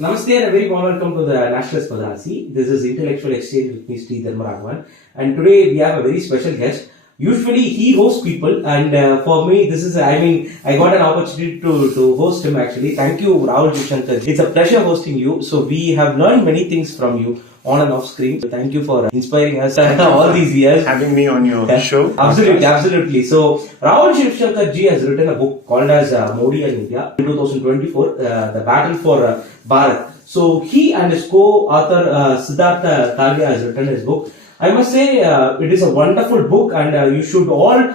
Namaste and a very warm welcome to the Nationalist Madarasi. This is Intellectual Exchange with me, Sridhar. And today we have a very special guest. Usually he hosts people, and for me this is, I got an opportunity to host him actually. Thank you, Rahul Shivshankar. It's a pleasure hosting you. So we have learned many things from you on and off screen. So thank you for inspiring us all these years. Having me on your show. Absolutely. So Rahul Shivshankar ji has written a book called as Modi and India in 2024, The Battle for Bharat. So he and his co-author Siddhartha Talia has written his book. I must say it is a wonderful book, and you should all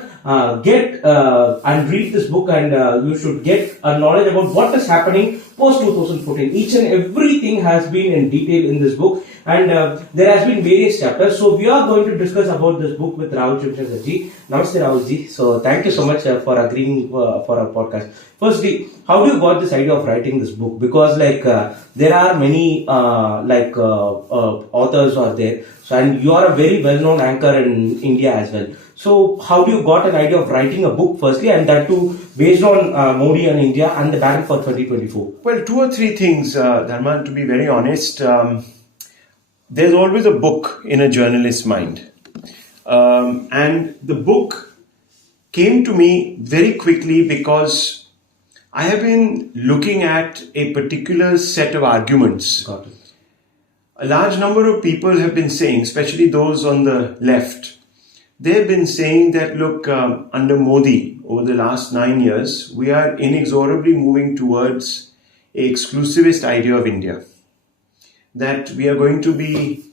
get and read this book, and you should get a knowledge about what is happening post 2014. Each and everything has been in detail in this book, and there has been various chapters. So we are going to discuss about this book with Rahul Shivshankar ji. Namaste Rahul ji. So thank you so much for agreeing for our podcast. Firstly, how do you got this idea of writing this book? Because there are many authors are there, so, and you are a very well-known anchor in India as well. So how do you got an idea of writing a book firstly, and that too based on Modi and India and the battle for 2024? Well, two or three things, Dharman, to be very honest. There's always a book in a journalist's mind. And the book came to me very quickly because I have been looking at a particular set of arguments. Got it. A large number of people have been saying, especially those on the left, they've been saying that, look, under Modi, over the last 9 years, we are inexorably moving towards an exclusivist idea of India. That we are going to be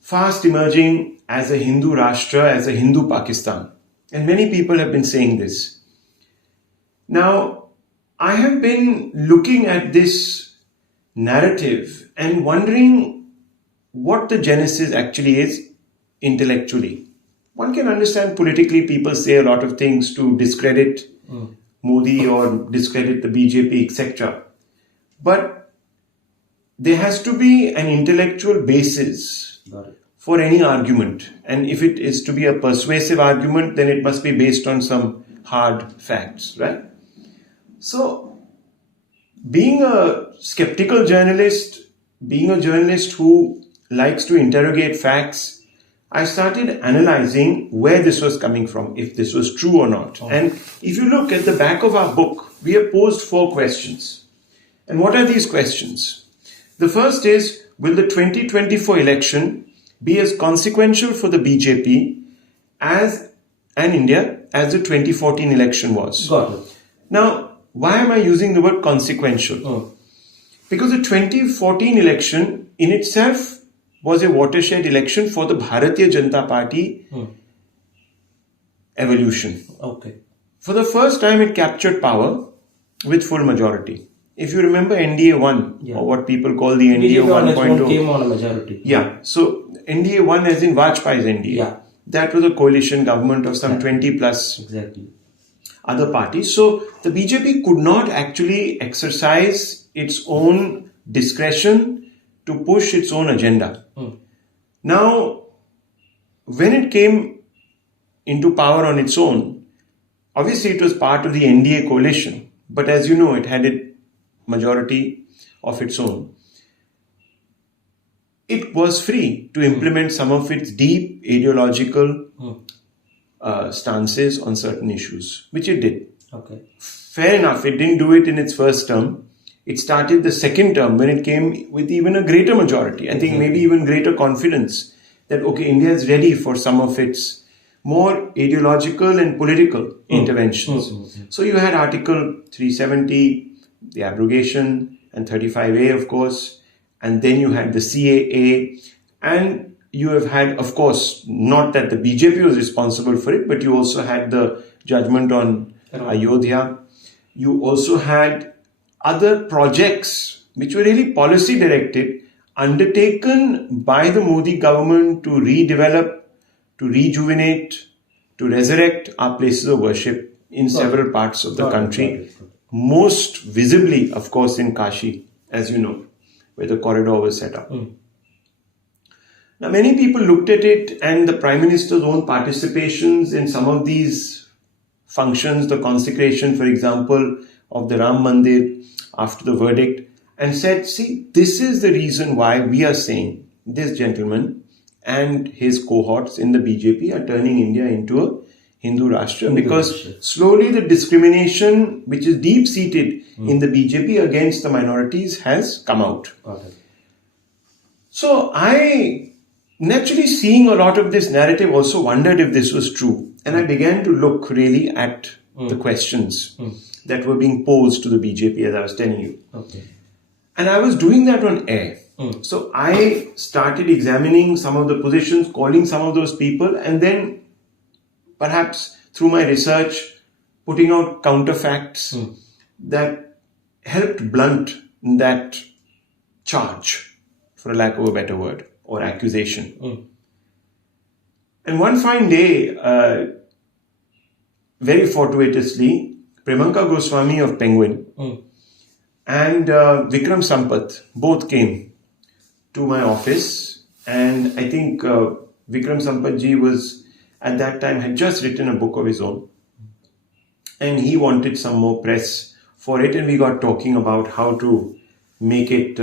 fast emerging as a Hindu Rashtra, as a Hindu Pakistan. And many people have been saying this. Now, I have been looking at this narrative and wondering what the genesis actually is intellectually. One can understand politically people say a lot of things to discredit Modi or discredit the BJP, etc. But there has to be an intellectual basis for any argument. And if it is to be a persuasive argument, then it must be based on some hard facts, right? So, being a skeptical journalist, being a journalist who likes to interrogate facts, I started analyzing where this was coming from, if this was true or not. And if you look at the back of our book, we have posed 4 questions. And what are these questions? The first is, will the 2024 election be as consequential for the BJP and India as the 2014 election was? Got it. Now, why am I using the word consequential? Because the 2014 election in itself was a watershed election for the Bharatiya Janata Party evolution. Okay. For the first time, it captured power with full majority. If you remember NDA 1, or what people call the NDA 1.0. came on a majority. Yeah. So NDA 1 as in Vajpayee's NDA. Yeah. That was a coalition government of some 20 plus other parties. So the BJP could not actually exercise its own discretion to push its own agenda. Now, when it came into power on its own, obviously it was part of the NDA coalition. But as you know, it had a majority of its own. It was free to implement some of its deep ideological stances on certain issues, which it did. Okay. Fair enough, it didn't do it in its first term. It started the second term when it came with even a greater majority. I think maybe even greater confidence that, okay, India is ready for some of its more ideological and political interventions. So you had Article 370, the abrogation, and 35A, of course. And then you had the CAA. And you have had, of course, not that the BJP was responsible for it, but you also had the judgment on Ayodhya. You also had other projects which were really policy directed, undertaken by the Modi government to redevelop, to rejuvenate, to resurrect our places of worship in several parts of the country. Most visibly, of course, in Kashi, as you know, where the corridor was set up. Now, many people looked at it and the Prime Minister's own participations in some of these functions, the consecration, for example, of the Ram Mandir after the verdict, and said, see, this is the reason why we are saying this gentleman and his cohorts in the BJP are turning India into a Hindu Rashtra, because slowly the discrimination which is deep-seated in the BJP against the minorities has come out. Okay. So I, naturally seeing a lot of this narrative, also wondered if this was true. And I began to look really at the questions that were being posed to the BJP, as I was telling you. Okay. And I was doing that on air. So I started examining some of the positions, calling some of those people, and then perhaps through my research, putting out counterfacts that helped blunt that charge, for a lack of a better word, or accusation. And one fine day, very fortuitously, Premanka Goswami of Penguin and Vikram Sampath both came to my office, and I think Vikram Sampath ji was at that time had just written a book of his own, and he wanted some more press for it, and we got talking about how to make it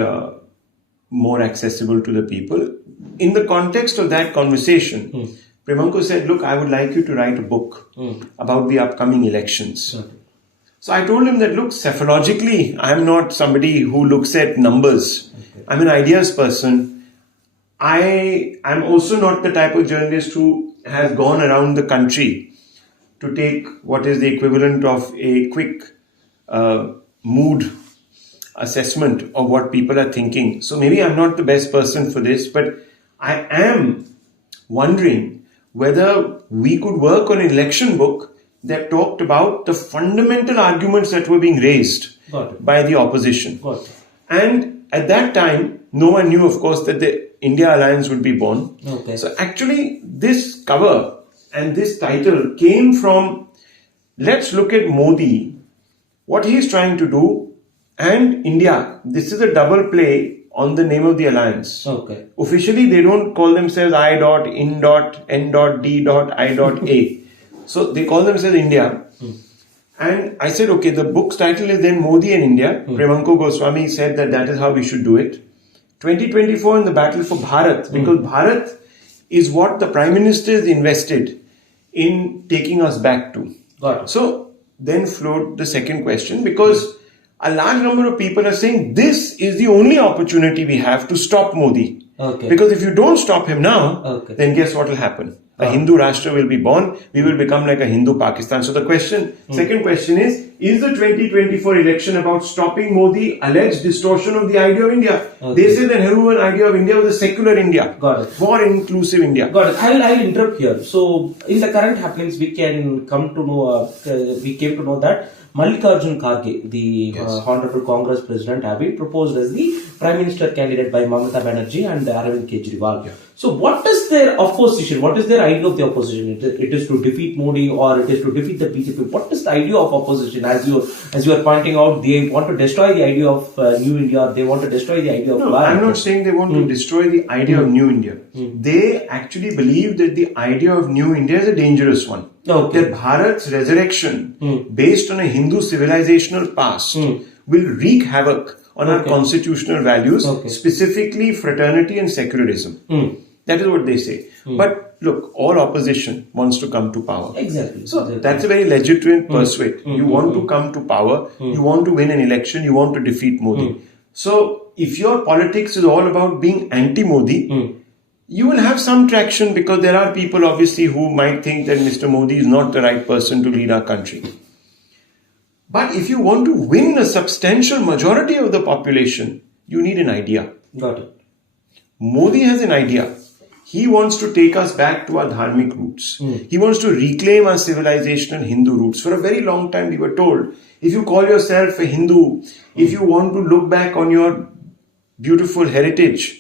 more accessible to the people. In the context of that conversation, Premanko said, look, I would like you to write a book about the upcoming elections. So I told him that, look, cephalogically, I'm not somebody who looks at numbers. I'm an ideas person. I'm also not the type of journalist who has gone around the country to take what is the equivalent of a quick mood assessment of what people are thinking. So maybe I'm not the best person for this, but I am wondering whether we could work on an election book that talked about the fundamental arguments that were being raised by the opposition. And at that time, no one knew, of course, that the India Alliance would be born. So actually, this cover and this title came from, let's look at Modi, what he's trying to do, and India. This is a double play on the name of the alliance. Officially, they don't call themselves I.N.N.D.I.A. So they call themselves India. And I said, okay, the book's title is then Modi and India. Premanko Goswami said that is how we should do it. 2024 in the battle for Bharat, because Bharat is what the Prime Minister is invested in taking us back to. So then flowed the second question, because a large number of people are saying this is the only opportunity we have to stop Modi. Because if you don't stop him now, then guess what will happen? A Hindu Rashtra will be born. We will become like a Hindu Pakistan. So the second question is the 2024 election about stopping Modi alleged distortion of the idea of India? They say that Nehru's idea of India was a secular India. More inclusive India. I'll interrupt here. So in the current happenings, we came to know that Mallikarjun Kharge, the Honorable Congress President, have been proposed as the Prime Minister candidate by Mamata Banerjee and Arvind Kejriwal. So what is their opposition? What is their idea of the opposition? It is to defeat Modi, or it is to defeat the BJP. What is the idea of opposition? As you are pointing out, they want to destroy the idea of New India. They want to destroy the idea of Bharat. I'm not saying they want to destroy the idea of New India. They actually believe that the idea of New India is a dangerous one. That Bharat's resurrection, based on a Hindu civilizational past, will wreak havoc on our constitutional values, specifically fraternity and secularism. That is what they say. But look, all opposition wants to come to power. So that's a very legitimate pursuit. You want to come to power, you want to win an election, you want to defeat Modi. So if your politics is all about being anti-Modi, you will have some traction, because there are people obviously who might think that Mr. Modi is not the right person to lead our country. But if you want to win a substantial majority of the population, you need an idea. Modi has an idea. He wants to take us back to our dharmic roots. He wants to reclaim our civilizational Hindu roots. For a very long time we were told, if you call yourself a Hindu, if you want to look back on your beautiful heritage,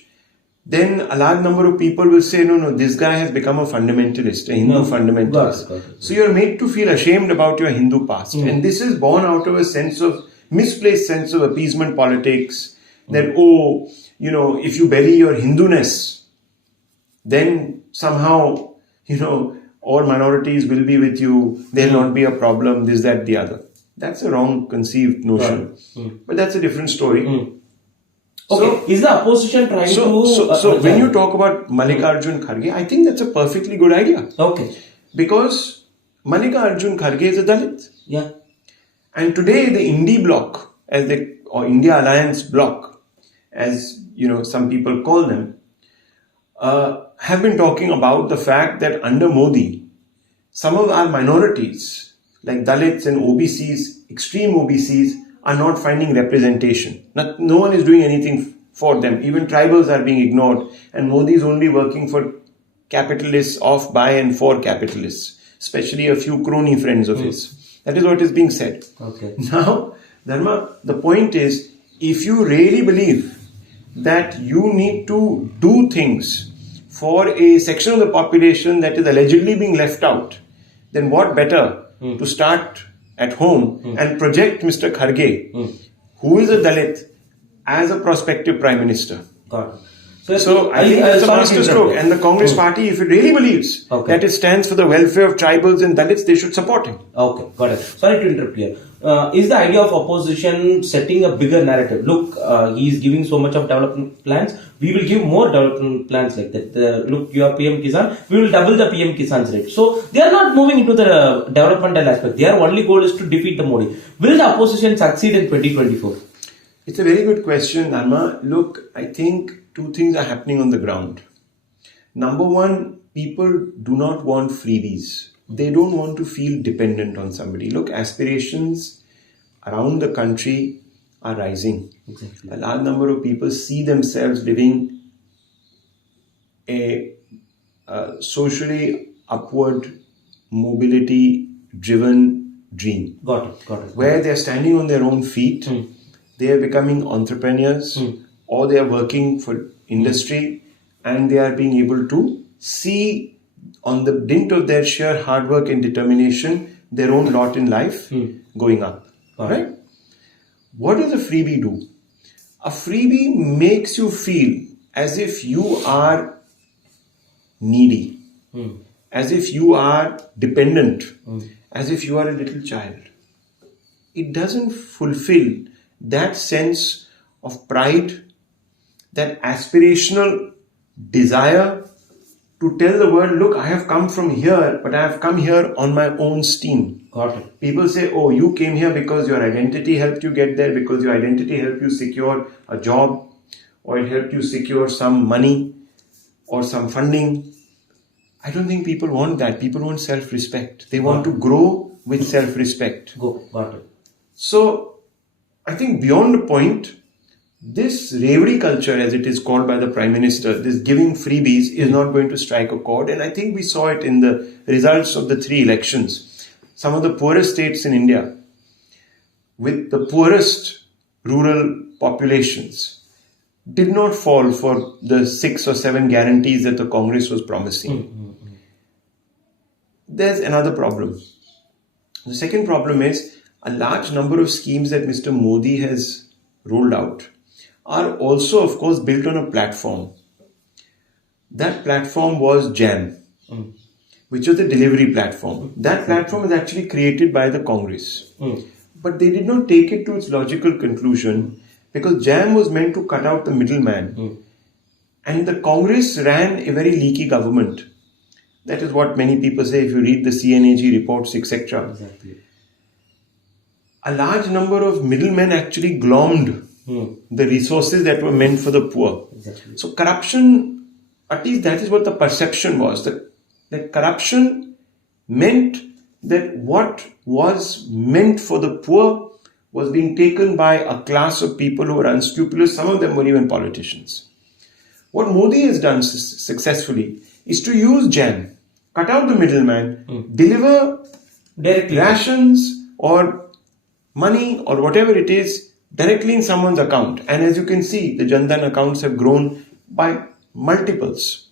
then a large number of people will say, no, this guy has become a fundamentalist, a Hindu fundamentalist. So you're made to feel ashamed about your Hindu past. And this is born out of a misplaced sense of appeasement politics, that, if you bury your Hinduness, then somehow, all minorities will be with you, there'll not be a problem, this, that, the other. That's a wrong conceived notion. But that's a different story. Okay, is the opposition trying to... So when you talk about Mallikarjun Kharge, I think that's a perfectly good idea. Okay. Because Mallikarjun Kharge is a Dalit. Yeah. And today the Indie bloc, or India Alliance bloc, as some people call them, have been talking about the fact that under Modi, some of our minorities, like Dalits and OBCs, extreme OBCs, are not finding representation. No one is doing anything for them. Even tribals are being ignored. And Modi is only working for capitalists, of, by and for capitalists, especially a few crony friends of his. That is what is being said. Okay. Now, Dharma, the point is, if you really believe that you need to do things for a section of the population that is allegedly being left out, then what better to start at home and project Mr. Kharge, who is a Dalit, as a prospective Prime Minister. Got it. So I think that's a masterstroke. And the Congress party, if it really believes that it stands for the welfare of tribals and Dalits, they should support him. Okay, got it. Sorry to interrupt here. Is the idea of opposition setting a bigger narrative? Look, he is giving so much of development plans. We will give more development plans like that. Look, you are PM Kisan. We will double the PM Kisan's rate. So they are not moving into the developmental aspect. Their only goal is to defeat the Modi. Will the opposition succeed in 2024? It's a very good question, Dharma. Look, I think two things are happening on the ground. Number one, people do not want freebies. They don't want to feel dependent on somebody. Look, aspirations around the country are rising. Exactly. A large number of people see themselves living a socially upward, mobility-driven dream. Got it. Where they are standing on their own feet, they are becoming entrepreneurs, or they are working for industry, and they are being able to see on the dint of their sheer hard work and determination their own lot in life going up. Right? What does a freebie do? A freebie makes you feel as if you are needy, as if you are dependent, as if you are a little child. It doesn't fulfill that sense of pride, that aspirational desire to tell the world, look, I have come from here, but I have come here on my own steam. Got it. People say, oh, you came here because your identity helped you get there, because your identity helped you secure a job, or it helped you secure some money or some funding. I don't think people want that. People want self-respect. They want to grow with self-respect. Got it. So, I think beyond the point, this reverie culture, as it is called by the Prime Minister, this giving freebies, is not going to strike a chord. And I think we saw it in the results of the 3 elections. Some of the poorest states in India, with the poorest rural populations, did not fall for the 6 or 7 guarantees that the Congress was promising. There's another problem. The second problem is a large number of schemes that Mr. Modi has rolled out are also, of course, built on a platform. That platform was JAM, which was the delivery platform. That platform was actually created by the Congress. But they did not take it to its logical conclusion, because JAM was meant to cut out the middleman. And the Congress ran a very leaky government. That is what many people say if you read the CNAG reports, etc. Exactly. A large number of middlemen actually glommed the resources that were meant for the poor. Exactly. So corruption, at least that is what the perception was. That corruption meant that what was meant for the poor was being taken by a class of people who were unscrupulous. Some of them were even politicians. What Modi has done successfully is to use JAM, cut out the middleman, deliver Directly. rations or money or whatever it is directly in someone's account. And as you can see, the Jan Dhan accounts have grown by multiples.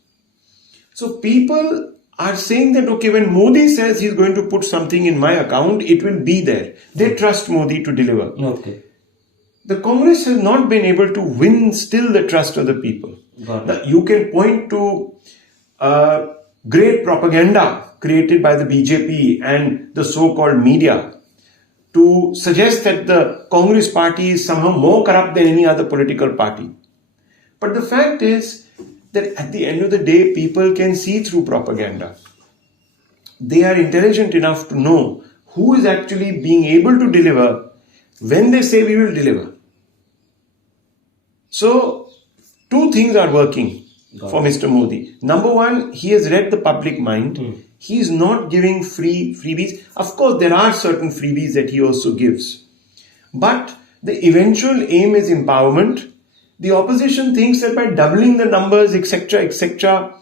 So people are saying that, okay, when Modi says he's going to put something in my account, it will be there. They trust Modi to deliver. Okay. The Congress has not been able to win still the trust of the people. Now, you can point to great propaganda created by the BJP and the so-called media to suggest that the Congress party is somehow more corrupt than any other political party. But the fact is that at the end of the day, people can see through propaganda. They are intelligent enough to know who is actually being able to deliver when they say we will deliver. So, two things are working for Mr. Modi. Number one, he has read the public mind. He is not giving freebies. Of course, there are certain freebies that he also gives. But the eventual aim is empowerment. The opposition thinks that by doubling the numbers, etc.,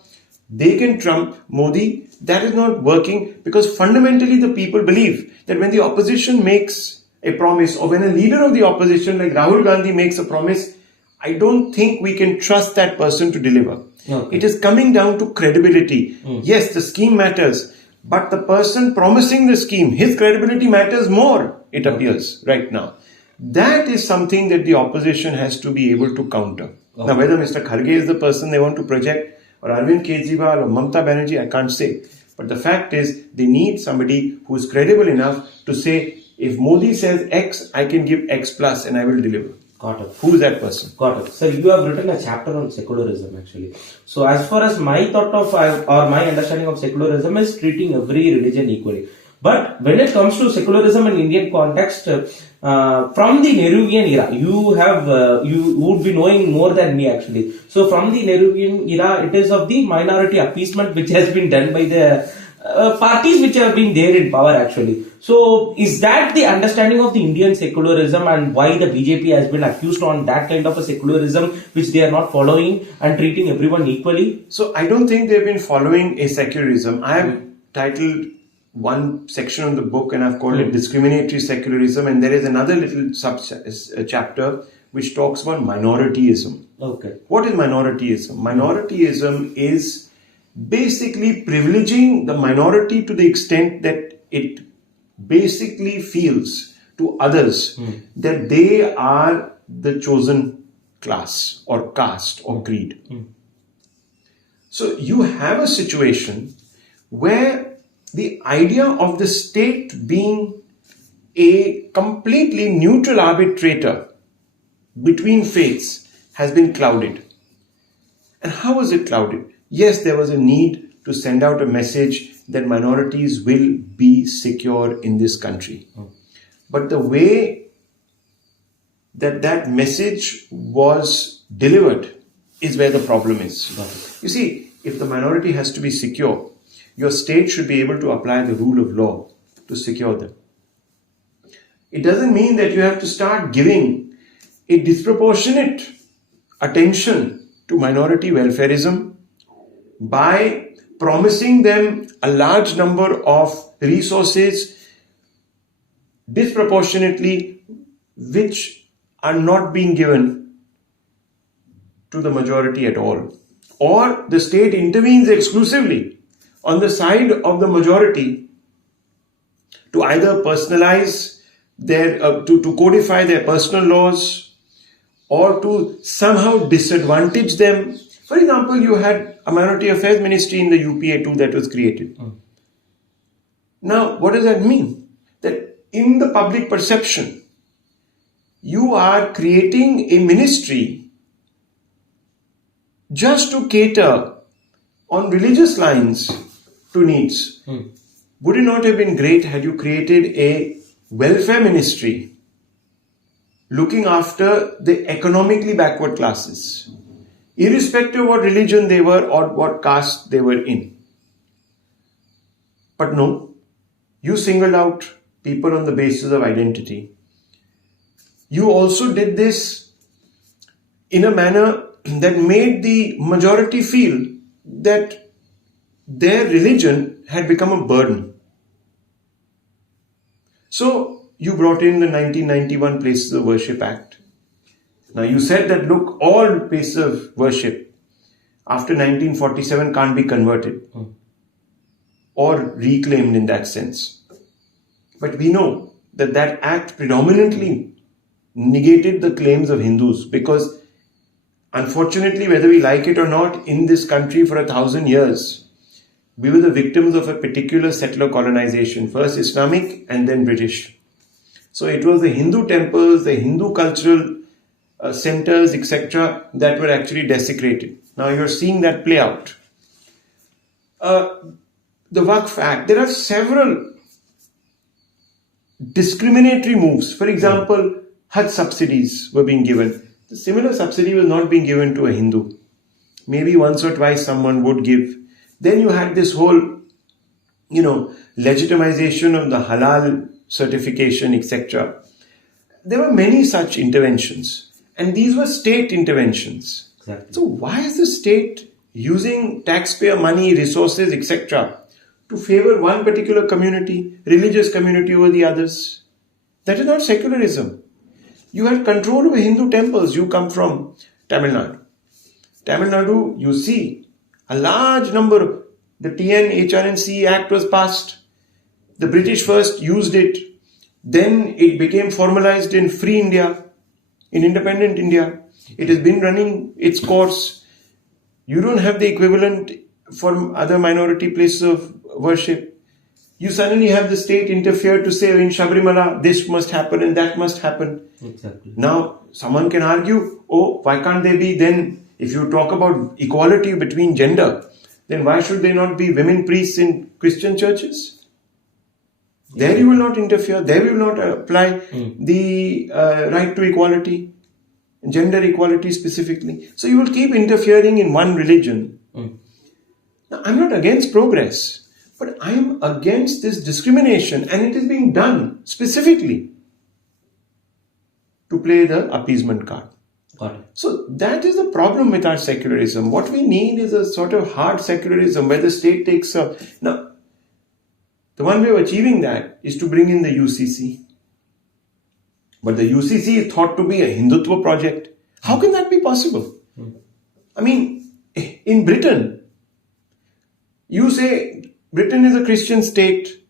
they can trump Modi. That is not working, because fundamentally the people believe that when the opposition makes a promise, or when a leader of the opposition like Rahul Gandhi makes a promise, I don't think we can trust that person to deliver. Okay. It is coming down to credibility. Yes, the scheme matters, but the person promising the scheme, his credibility matters more, it appears right now. That is something that the opposition has to be able to counter. Now, whether Mr. Kharge is the person they want to project, or Arvind Kejriwal or Mamata Banerjee, I can't say. But the fact is, they need somebody who is credible enough to say, if Modi says X, I can give X plus and I will deliver. Got it. Who is that person? Got it. Sir, you have written a chapter on secularism actually. So as far as my thought of, or my understanding of secularism is treating every religion equally. But when it comes to secularism in Indian context, from the Nehruvian era, you would be knowing more than me actually. So from the Nehruvian era, it is of the minority appeasement which has been done by the parties which have been there in power actually. So is that the understanding of the Indian secularism, and why the BJP has been accused on that kind of a secularism which they are not following and treating everyone equally? So I don't think they've been following a secularism. I have titled one section of the book and I've called it discriminatory secularism, and there is another little chapter which talks about minorityism. Okay. What is minorityism? Minorityism is basically privileging the minority to the extent that it basically feels to others that they are the chosen class or caste or creed. So you have a situation where the idea of the state being a completely neutral arbitrator between faiths has been clouded. And how was it clouded? Yes, there was a need to send out a message that minorities will be secure in this country. But the way that that message was delivered is where the problem is. You see, if the minority has to be secure, your state should be able to apply the rule of law to secure them. It doesn't mean that you have to start giving a disproportionate attention to minority welfarism by promising them a large number of resources disproportionately which are not being given to the majority at all. Or the state intervenes exclusively on the side of the majority to either personalize their, to codify their personal laws, or to somehow disadvantage them. For example, you had a minority affairs ministry in the UPA too that was created. Now, what does that mean? That in the public perception, you are creating a ministry just to cater on religious lines to needs. Would it not have been great had you created a welfare ministry looking after the economically backward classes, irrespective of what religion they were or what caste they were in? But no, you singled out people on the basis of identity. You also did this in a manner that made the majority feel that their religion had become a burden. So you brought in the 1991 Places of Worship Act. Now you said that, look, all places of worship after 1947 can't be converted or reclaimed in that sense. But we know that that act predominantly negated the claims of Hindus, because unfortunately, whether we like it or not, in this country for 1,000 years, we were the victims of a particular settler colonization, first Islamic and then British. So it was the Hindu temples, the Hindu cultural centers, etc., that were actually desecrated. Now you're seeing that play out. The Waqf Act, there are several discriminatory moves. For example, Hajj subsidies were being given. The similar subsidy was not being given to a Hindu. Maybe once or twice someone would give. Then you had this whole, legitimization of the halal certification, etc. There were many such interventions, and these were state interventions. Exactly. So why is the state using taxpayer money, resources, etc., to favor one particular community, religious community over the others? That is not secularism. You had control over Hindu temples. You come from Tamil Nadu. Tamil Nadu, you see, a large number, the TN-HRNC Act was passed. The British first used it. Then it became formalized in Free India, in independent India. It has been running its course. You don't have the equivalent for other minority places of worship. You suddenly have the state interfere to say in Sabrimala this must happen and that must happen. Exactly. Now, someone can argue, why can't they be then, if you talk about equality between gender, then why should there not be women priests in Christian churches? There you will not interfere. There we will not apply the right to equality, gender equality specifically. So you will keep interfering in one religion. Now, I'm not against progress, but I am against this discrimination, and it is being done specifically to play the appeasement card. Got it. So that is the problem with our secularism. What we need is a sort of hard secularism where the state takes up. Now, the one way of achieving that is to bring in the UCC. But the UCC is thought to be a Hindutva project. How can that be possible? I mean, in Britain, you say Britain is a Christian state,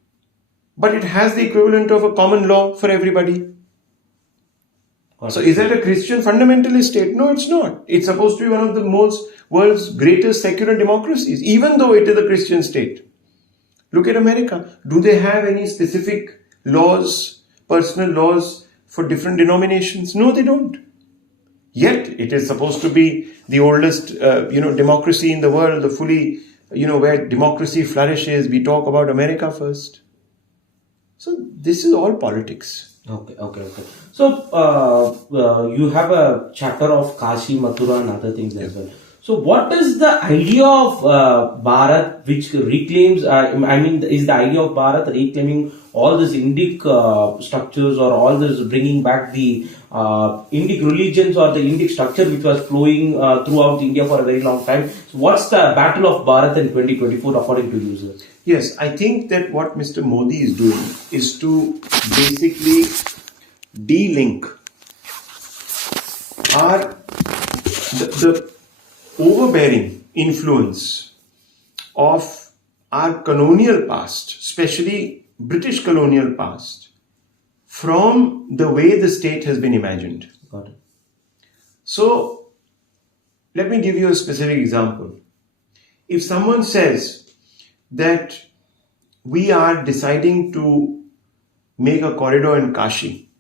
but it has the equivalent of a common law for everybody. So is that a Christian fundamentalist state? No, it's not. It's supposed to be one of the world's greatest secular democracies, even though it is a Christian state. Look at America. Do they have any specific laws, personal laws for different denominations? No, they don't. Yet it is supposed to be the oldest, democracy in the world, the fully, where democracy flourishes. We talk about America first. So this is all politics. Okay. So you have a chapter of Kashi, Mathura and other things as well. So what is the idea of Bharat which reclaims, is the idea of Bharat reclaiming all these Indic structures, or all this bringing back the Indic religions or the Indic structure which was flowing throughout India for a very long time? So what's the battle of Bharat in 2024 according to you, sir? Yes, I think that what Mr. Modi is doing is to basically de-link the overbearing influence of our colonial past, especially British colonial past, from the way the state has been imagined. Got it. So, let me give you a specific example. If someone says that we are deciding to make a corridor in Kashi,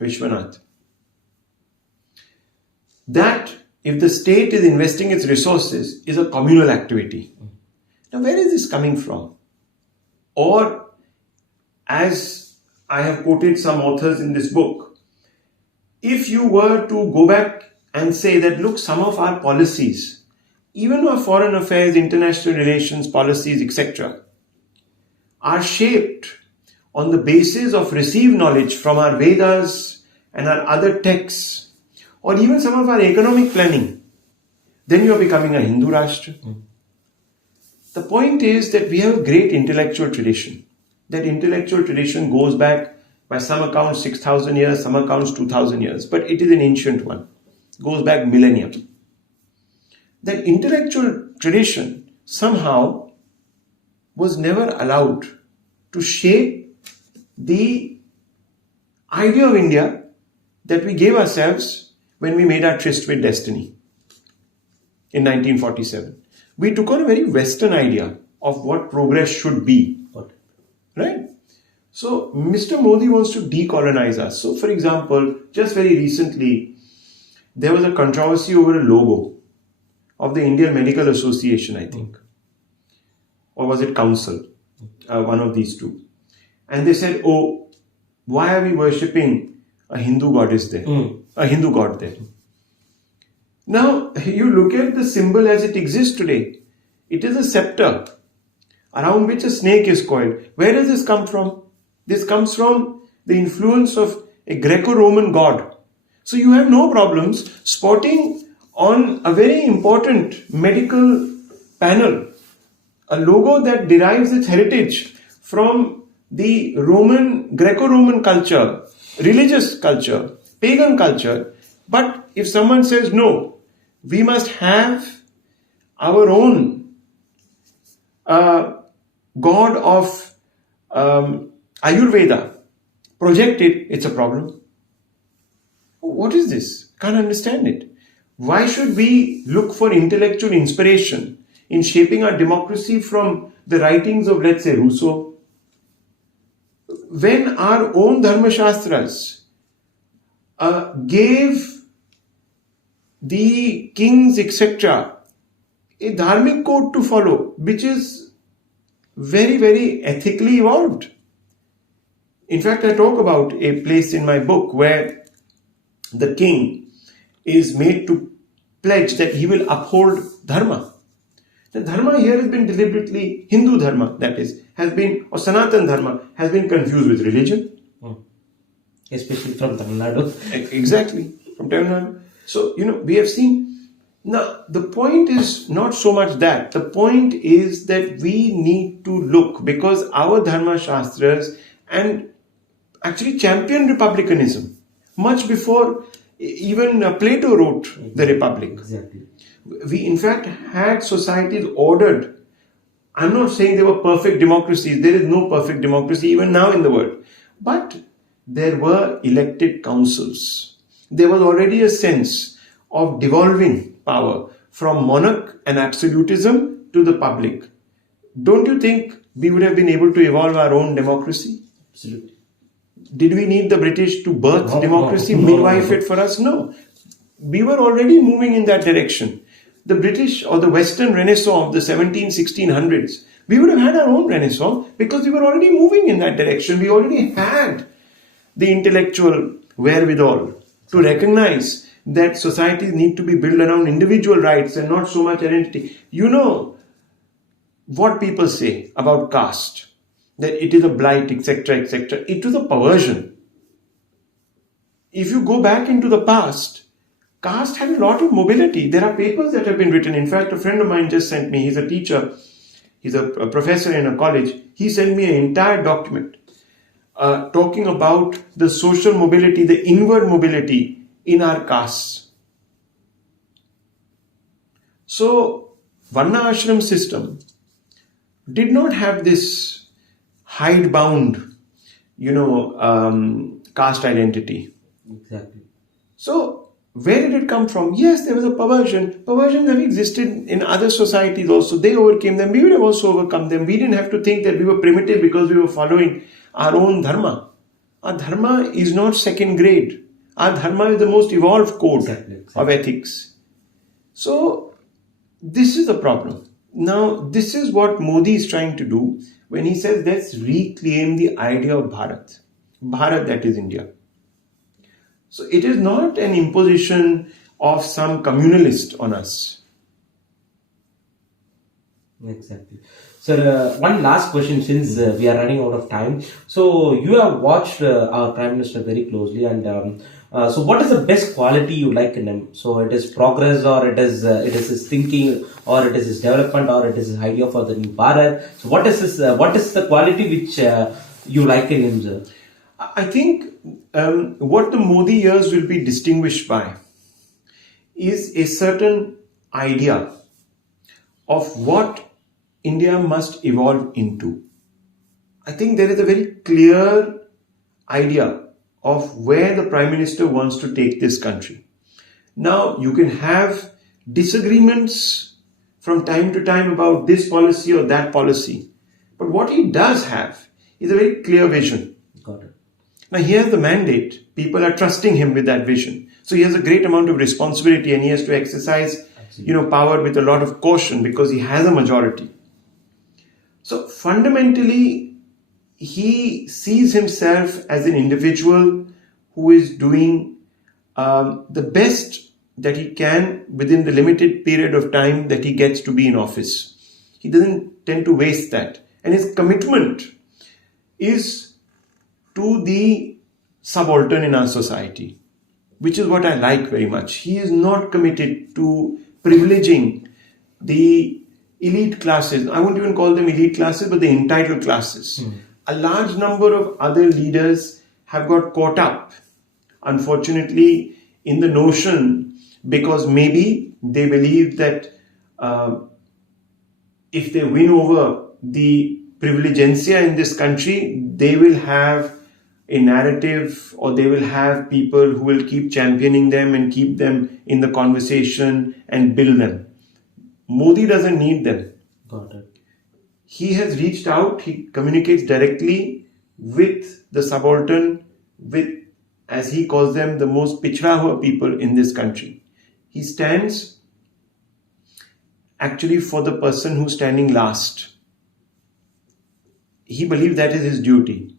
Vishwanath, that if the state is investing its resources is a communal activity. Now, where is this coming from? Or, as I have quoted some authors in this book, if you were to go back and say that, look, some of our policies, even our foreign affairs, international relations, policies, etc., are shaped on the basis of received knowledge from our Vedas and our other texts, or even some of our economic planning, then you are becoming a Hindu Rashtra. The point is that we have a great intellectual tradition. That intellectual tradition goes back, by some accounts, 6,000 years, some accounts 2,000 years, but it is an ancient one. It goes back millennia. That intellectual tradition somehow was never allowed to shape the idea of India that we gave ourselves when we made our tryst with destiny in 1947. We took on a very Western idea of what progress should be. Right? So Mr. Modi wants to decolonize us. So for example, just very recently, there was a controversy over a logo of the Indian Medical Association, I think. Or was it Council? One of these two. And they said, oh, why are we worshipping a Hindu goddess there? A Hindu god there. Now, you look at the symbol as it exists today. It is a scepter around which a snake is coiled. Where does this come from? This comes from the influence of a Greco-Roman god. So you have no problems spotting on a very important medical panel a logo that derives its heritage from the Greco-Roman culture, religious culture, pagan culture. But if someone says, no, we must have our own god of Ayurveda, project it, it's a problem. What is this? Can't understand it. Why should we look for intellectual inspiration in shaping our democracy from the writings of, let's say, Rousseau? When our own Dharmashastras gave the kings, etc., a dharmic code to follow, which is very, very ethically evolved. In fact, I talk about a place in my book where the king is made to pledge that he will uphold dharma. The dharma here has been deliberately, Hindu dharma that is, has been, or Sanatan dharma has been confused with religion. Especially from Tamil Nadu. Exactly, from Tamil Nadu. So, we have seen. Now, the point is not so much that. The point is that we need to look, because our Dharma Shastras and actually champion republicanism much before even Plato wrote the Republic. Exactly. We in fact had societies ordered. I'm not saying they were perfect democracies. There is no perfect democracy even now in the world. But there were elected councils. There was already a sense of devolving power from monarch and absolutism to the public. Don't you think we would have been able to evolve our own democracy? Absolutely. Did we need the British to birth democracy, midwife it for us? No. We were already moving in that direction. The British or the Western Renaissance of the 1600s, we would have had our own Renaissance because we were already moving in that direction. We already had the intellectual wherewithal to recognize that societies need to be built around individual rights and not so much identity. You know what people say about caste, that it is a blight, etc., etc. It was a perversion. If you go back into the past, caste had a lot of mobility. There are papers that have been written. In fact, a friend of mine just sent me, he's a teacher, he's a professor in a college. He sent me an entire document talking about the social mobility, the inward mobility in our castes. So, Varna Ashram system did not have this hidebound, caste identity. Exactly. So, where did it come from? Yes, there was a perversion. Perversions have existed in other societies also. They overcame them. We would have also overcome them. We didn't have to think that we were primitive because we were following our own dharma. Our dharma is not second grade. Our dharma is the most evolved code of ethics. So, this is the problem. Now, this is what Modi is trying to do when he says, let's reclaim the idea of Bharat. Bharat, that is India. So it is not an imposition of some communalist on us. Exactly. Sir, one last question since we are running out of time. So you have watched our Prime Minister very closely, and so what is the best quality you like in him? So it is progress, or it is his thinking, or it is his development, or it is his idea for the new Bharat. So what is the quality which you like in him, sir? I think what the Modi years will be distinguished by is a certain idea of what India must evolve into. I think there is a very clear idea of where the Prime Minister wants to take this country. Now, you can have disagreements from time to time about this policy or that policy. But what he does have He has a very clear vision. Got it. Now he has the mandate. People are trusting him with that vision. So he has a great amount of responsibility and he has to exercise, power with a lot of caution because he has a majority. So fundamentally, he sees himself as an individual who is doing the best that he can within the limited period of time that he gets to be in office. He doesn't tend to waste that. And his commitment is to the subaltern in our society, which is what I like very much. He is not committed to privileging the elite classes. I won't even call them elite classes, but the entitled classes. A large number of other leaders have got caught up, unfortunately, in the notion because maybe they believe that if they win over the privilegencia in this country, they will have a narrative or they will have people who will keep championing them and keep them in the conversation and build them. Modi doesn't need them. Got it. He has reached out, he communicates directly with the subaltern, with, as he calls them, the most pichda hua people in this country. He stands actually for the person who's standing last. He believes that is his duty.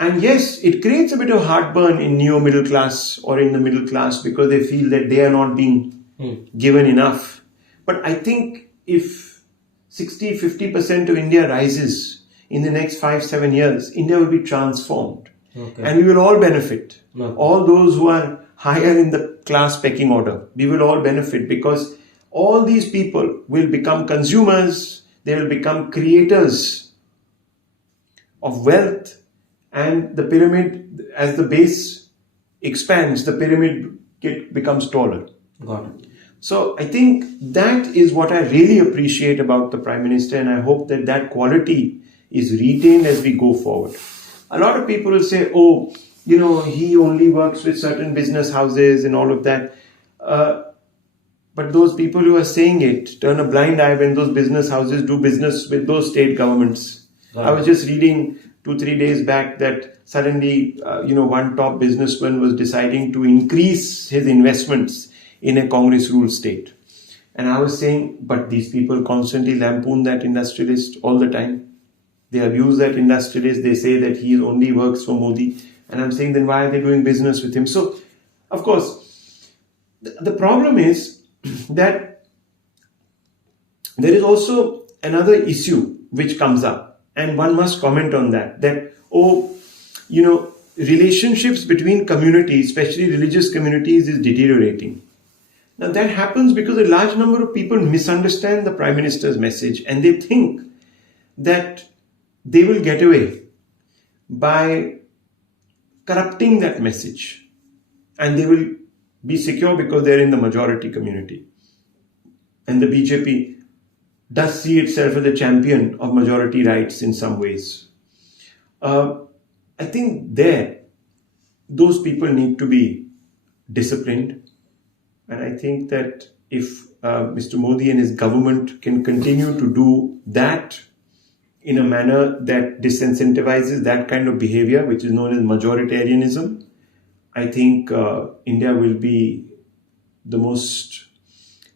And yes, it creates a bit of heartburn in neo-middle class or in the middle class because they feel that they are not being given enough. But I think if 60-50% of India rises in the next 5-7 years, India will be transformed. Okay. And we will all benefit. Okay. All those who are higher in the class pecking order, we will all benefit because all these people will become consumers, they will become creators of wealth, and the pyramid, as the base expands, the pyramid becomes taller. Got it. So I think that is what I really appreciate about the Prime Minister, and I hope that that quality is retained as we go forward. A lot of people will say, oh, he only works with certain business houses and all of that. But those people who are saying it turn a blind eye when those business houses do business with those state governments. I was just reading 2-3 days back that suddenly, one top businessman was deciding to increase his investments in a Congress-ruled state. And I was saying, but these people constantly lampoon that industrialist all the time. They abuse that industrialist. They say that he only works for Modi. And I'm saying, then why are they doing business with him? So, of course, the problem is that there is also another issue which comes up. And one must comment on that. That, relationships between communities, especially religious communities, is deteriorating. Now that happens because a large number of people misunderstand the Prime Minister's message and they think that they will get away by corrupting that message and they will be secure because they're in the majority community. And the BJP does see itself as a champion of majority rights in some ways. I think those people need to be disciplined. And I think that if Mr. Modi and his government can continue to do that in a manner that disincentivizes that kind of behavior, which is known as majoritarianism, I think India will be the most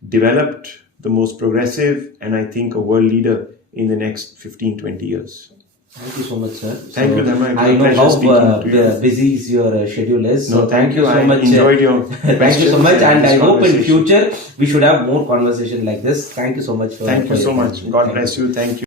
developed, the most progressive, and I think a world leader in the next 15-20 years. Thank you so much, sir. Thank you, Dharma. I know how busy your schedule is. No, thank you so much. Enjoyed your thank you so much, and I hope in future we should have more conversation like this. Thank you so much. Thank you so much. God bless you. Thank you.